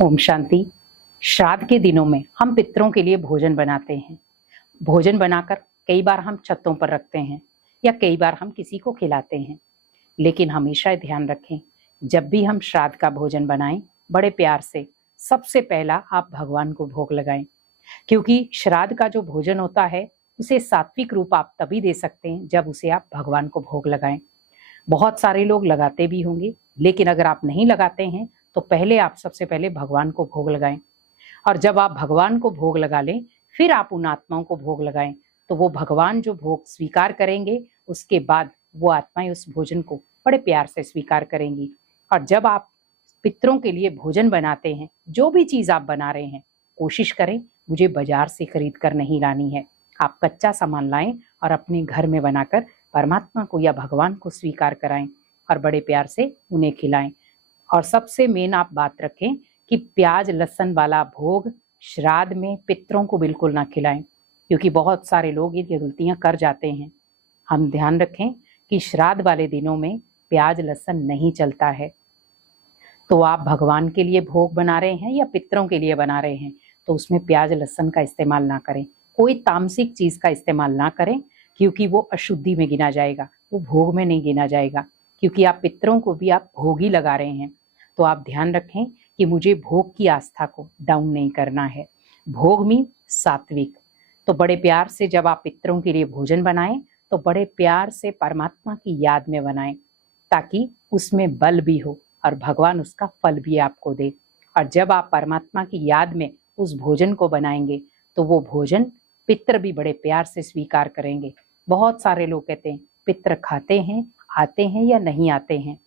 ओम शांति। श्राद्ध के दिनों में हम पितरों के लिए भोजन बनाते हैं। भोजन बनाकर कई बार हम छतों पर रखते हैं या कई बार हम किसी को खिलाते हैं। लेकिन हमेशा ध्यान रखें, जब भी हम श्राद्ध का भोजन बनाएं, बड़े प्यार से सबसे पहला आप भगवान को भोग लगाएं, क्योंकि श्राद्ध का जो भोजन होता है उसे सात्विक रूप आप तभी दे सकते हैं जब उसे आप भगवान को भोग लगाएं। बहुत सारे लोग लगाते भी होंगे, लेकिन अगर आप नहीं लगाते हैं तो पहले आप सबसे पहले भगवान को भोग लगाएं। और जब आप भगवान को भोग लगा लें, फिर आप उन आत्माओं को भोग लगाएं, तो वो भगवान जो भोग स्वीकार करेंगे, उसके बाद वो आत्माएं उस भोजन को बड़े प्यार से स्वीकार करेंगी। और जब आप पितरों के लिए भोजन बनाते हैं, जो भी चीज आप बना रहे हैं, कोशिश करें मुझे बाजार से खरीद कर नहीं लानी है। आप कच्चा सामान लाएं और अपने घर में बनाकर परमात्मा को या भगवान को स्वीकार कराएं और बड़े प्यार से उन्हें खिलाएं। और सबसे मेन आप बात रखें कि प्याज लहसुन वाला भोग श्राद्ध में पितरों को बिल्कुल ना खिलाएं, क्योंकि बहुत सारे लोग ये गलतियां कर जाते हैं। हम ध्यान रखें कि श्राद्ध वाले दिनों में प्याज लहसुन नहीं चलता है। तो आप भगवान के लिए भोग बना रहे हैं या पितरों के लिए बना रहे हैं, तो उसमें प्याज लहसुन का इस्तेमाल ना करें, कोई तामसिक चीज का इस्तेमाल ना करें, क्योंकि वो अशुद्धि में गिना जाएगा, वो भोग में नहीं गिना जाएगा, क्योंकि आप पितरों को भी आप भोग ही लगा रहे हैं। तो आप ध्यान रखें कि मुझे भोग की आस्था को डाउन नहीं करना है। भोग में सात्विक। तो बड़े प्यार से जब आप पितरों के लिए भोजन बनाएं, तो बड़े प्यार से परमात्मा की याद में बनाएं, ताकि उसमें बल भी हो और भगवान उसका फल भी आपको दे। और जब आप परमात्मा की याद में उस भोजन को बनाएंगे, तो वो भोजन पितर भी बड़े प्यार से स्वीकार करेंगे। बहुत सारे लोग कहते हैं पितर खाते हैं, आते हैं या नहीं आते हैं,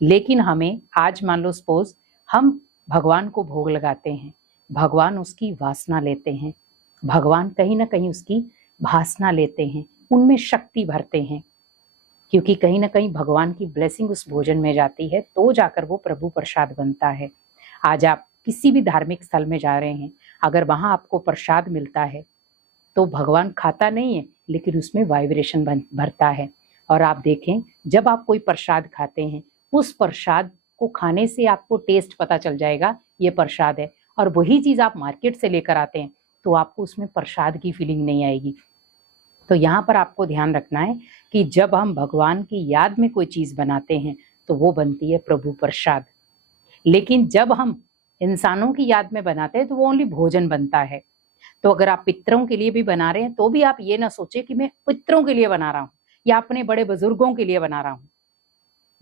लेकिन हमें आज मान लो सपोज हम भगवान को भोग लगाते हैं, भगवान उसकी वासना लेते हैं, भगवान कहीं ना कहीं उसकी भासना लेते हैं, उनमें शक्ति भरते हैं, क्योंकि कहीं ना कहीं भगवान की ब्लेसिंग उस भोजन में जाती है, तो जाकर वो प्रभु प्रसाद बनता है। आज आप किसी भी धार्मिक स्थल में जा रहे हैं, अगर वहां आपको प्रसाद मिलता है, तो भगवान खाता नहीं है, लेकिन उसमें वाइब्रेशन भरता है। और आप देखें, जब आप कोई प्रसाद खाते हैं, उस प्रसाद को खाने से आपको टेस्ट पता चल जाएगा ये प्रसाद है, और वही चीज आप मार्केट से लेकर आते हैं तो आपको उसमें प्रसाद की फीलिंग नहीं आएगी। तो यहाँ पर आपको ध्यान रखना है कि जब हम भगवान की याद में कोई चीज बनाते हैं, तो वो बनती है प्रभु प्रसाद। लेकिन जब हम इंसानों की याद में बनाते हैं, तो वो ओनली भोजन बनता है। तो अगर आप पितरों के लिए भी बना रहे हैं, तो भी आप ये ना सोचे कि मैं पितरों के लिए बना रहा हूं या अपने बड़े बुजुर्गों के लिए बना रहा हूं।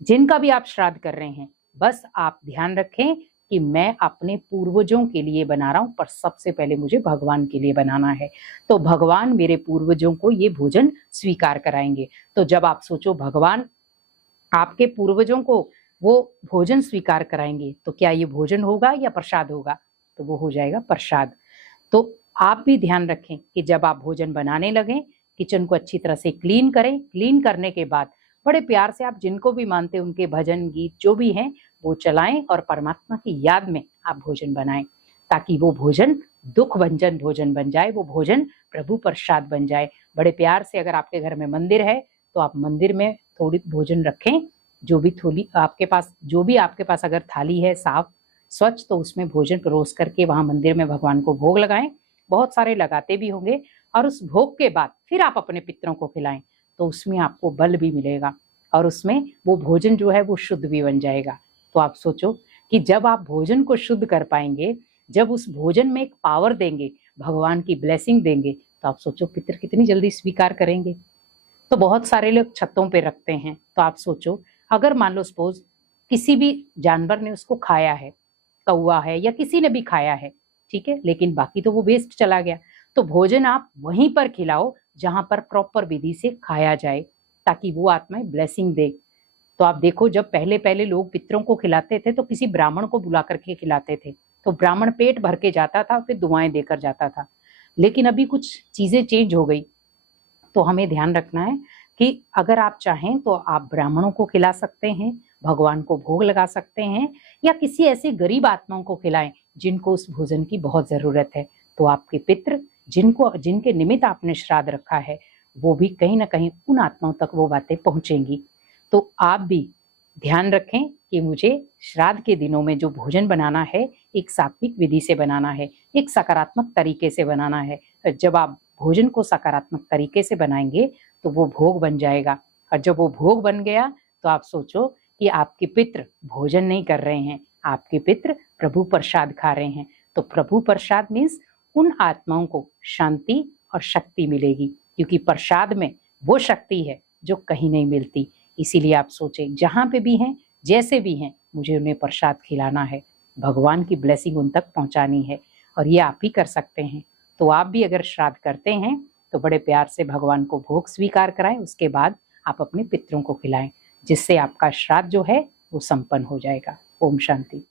जिनका भी आप श्राद्ध कर रहे हैं, बस आप ध्यान रखें कि मैं अपने पूर्वजों के लिए बना रहा हूं, पर सबसे पहले मुझे भगवान के लिए बनाना है। तो भगवान मेरे पूर्वजों को ये भोजन स्वीकार कराएंगे। तो जब आप सोचो भगवान आपके पूर्वजों को वो भोजन स्वीकार कराएंगे, तो क्या ये भोजन होगा या प्रसाद होगा? तो वो हो जाएगा प्रसाद। तो आप भी ध्यान रखें कि जब आप भोजन बनाने लगें, किचन को अच्छी तरह से क्लीन करें। क्लीन करने के बाद बड़े प्यार से आप जिनको भी मानते हैं उनके भजन गीत जो भी हैं वो चलाएं, और परमात्मा की याद में आप भोजन बनाएं, ताकि वो भोजन दुख भंजन भोजन बन जाए, वो भोजन प्रभु प्रसाद बन जाए। बड़े प्यार से अगर आपके घर में मंदिर है, तो आप मंदिर में थोड़ी भोजन रखें, जो भी थोड़ी आपके पास अगर थाली है साफ स्वच्छ, तो उसमें भोजन परोस करके वहां मंदिर में भगवान को भोग लगाएं। बहुत सारे लगाते भी होंगे। और उस भोग के बाद फिर आप अपने पितरों को खिलाएं, तो उसमें आपको बल भी मिलेगा, और उसमें वो भोजन जो है वो शुद्ध भी बन जाएगा। तो आप सोचो कि जब आप भोजन को शुद्ध कर पाएंगे, जब उस भोजन में एक पावर देंगे, भगवान की ब्लेसिंग देंगे, तो आप सोचो पितर कितनी जल्दी स्वीकार करेंगे। तो बहुत सारे लोग छतों पे रखते हैं, तो आप सोचो अगर मान लो सपोज किसी भी जानवर ने उसको खाया है, कौवा है या किसी ने भी खाया है, ठीक है, लेकिन बाकी तो वो वेस्ट चला गया। तो भोजन आप वहीं पर खिलाओ जहां पर प्रॉपर विधि से खाया जाए, ताकि वो आत्माएं ब्लेसिंग दे। तो आप देखो, जब पहले पहले लोग पितरों को खिलाते थे, तो किसी ब्राह्मण को बुला करके खिलाते थे, तो ब्राह्मण पेट भर के जाता था, फिर दुआएं देकर जाता था। लेकिन अभी कुछ चीजें चेंज हो गई। तो हमें ध्यान रखना है कि अगर आप चाहें तो आप ब्राह्मणों को खिला सकते हैं, भगवान को भोग लगा सकते हैं, या किसी ऐसे गरीब आत्माओं को खिलाएं जिनको उस भोजन की बहुत जरूरत है। तो आपके पितृ जिनके निमित्त आपने श्राद्ध रखा है, वो भी कहीं ना कहीं उन आत्माओं तक वो बातें पहुंचेंगी। तो आप भी ध्यान रखें कि मुझे श्राद्ध के दिनों में जो भोजन बनाना है एक सात्विक विधि से बनाना है, एक सकारात्मक तरीके से बनाना है। जब आप भोजन को सकारात्मक तरीके से बनाएंगे तो वो भोग बन जाएगा, और जब वो भोग बन गया तो आप सोचो कि आपके पितृ भोजन नहीं कर रहे हैं, आपके पितृ प्रभु प्रसाद खा रहे हैं। तो प्रभु प्रसाद मीन्स उन आत्माओं को शांति और शक्ति मिलेगी, क्योंकि प्रसाद में वो शक्ति है जो कहीं नहीं मिलती। इसीलिए आप सोचें, जहाँ पे भी हैं, जैसे भी हैं, मुझे उन्हें प्रसाद खिलाना है, भगवान की ब्लेसिंग उन तक पहुँचानी है, और ये आप ही कर सकते हैं। तो आप भी अगर श्राद्ध करते हैं तो बड़े प्यार से भगवान को भोग स्वीकार कराएं, उसके बाद आप अपने पितरों को खिलाएं, जिससे आपका श्राद्ध जो है वो संपन्न हो जाएगा। ओम शांति।